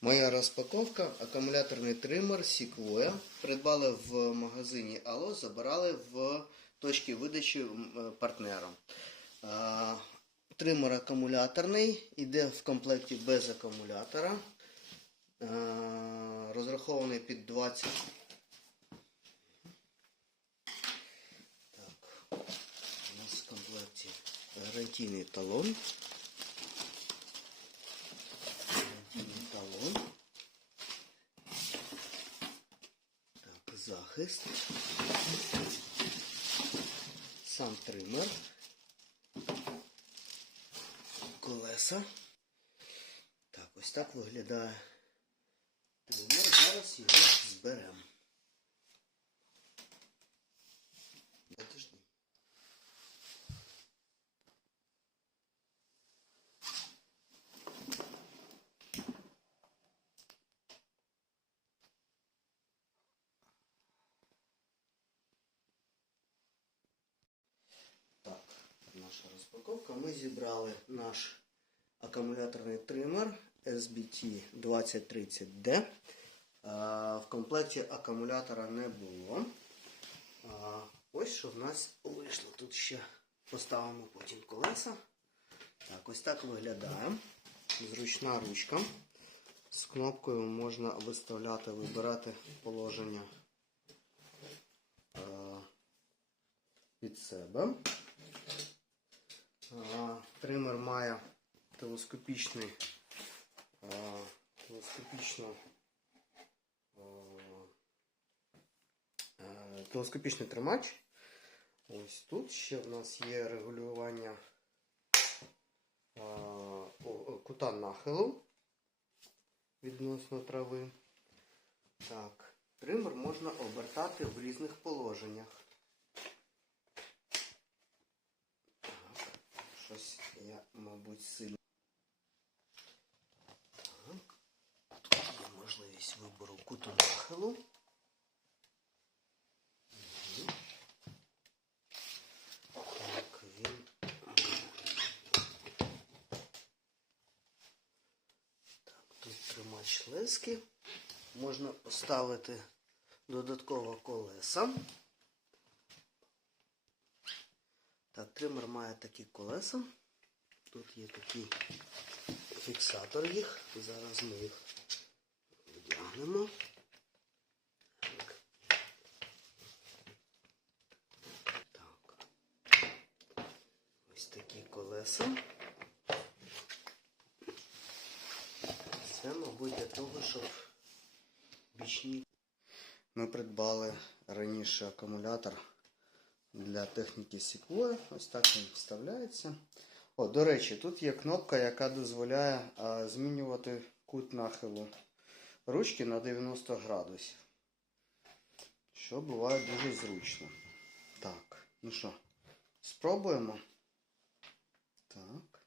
Моя розпаковка акумуляторний тример Sequoia. Придбали в магазині Allo, забирали в точці видачі е, партнерам. А, Тример акумуляторний, йде в комплекті без акумулятора. Розрахований під 20. Так, у нас в комплекті гарантійний талон. Гарантійний талон. Так, захист. Сам тример. Колеса. Так, ось так виглядає тример. Зараз його зберемо. Розпаковка. Ми зібрали наш акумуляторний тример SBT 2030D. В комплекті акумулятора не було. Ось що в нас вийшло. Тут ще поставимо потім колеса. Так, ось так виглядає. Зручна ручка. З кнопкою можна виставляти, вибирати положення а, під себе. Тример має телескопічний телескопічну е, телескопічний тримач. Ось тут ще в нас є регулювання кута нахилу відносно трави. Так, тример можна обертати в різних положеннях. Так, щось я, мабуть, сильно. Тут є можливість вибору куту нахилу. Лески. Можна поставити додатково колеса. Так, тример має такі колеса. Тут є такий фіксатор їх. Зараз ми їх вдягнемо. Так. Так. Ось такі колеса. Це, мабуть, для того, щоб бічні. Ми придбали раніше акумулятор для техніки Sequoia. Ось так він вставляється. О, до речі, тут є кнопка, яка дозволяє а, змінювати кут нахилу ручки на 90 градусів. Що буває дуже зручно. Так, ну що, спробуємо. Так.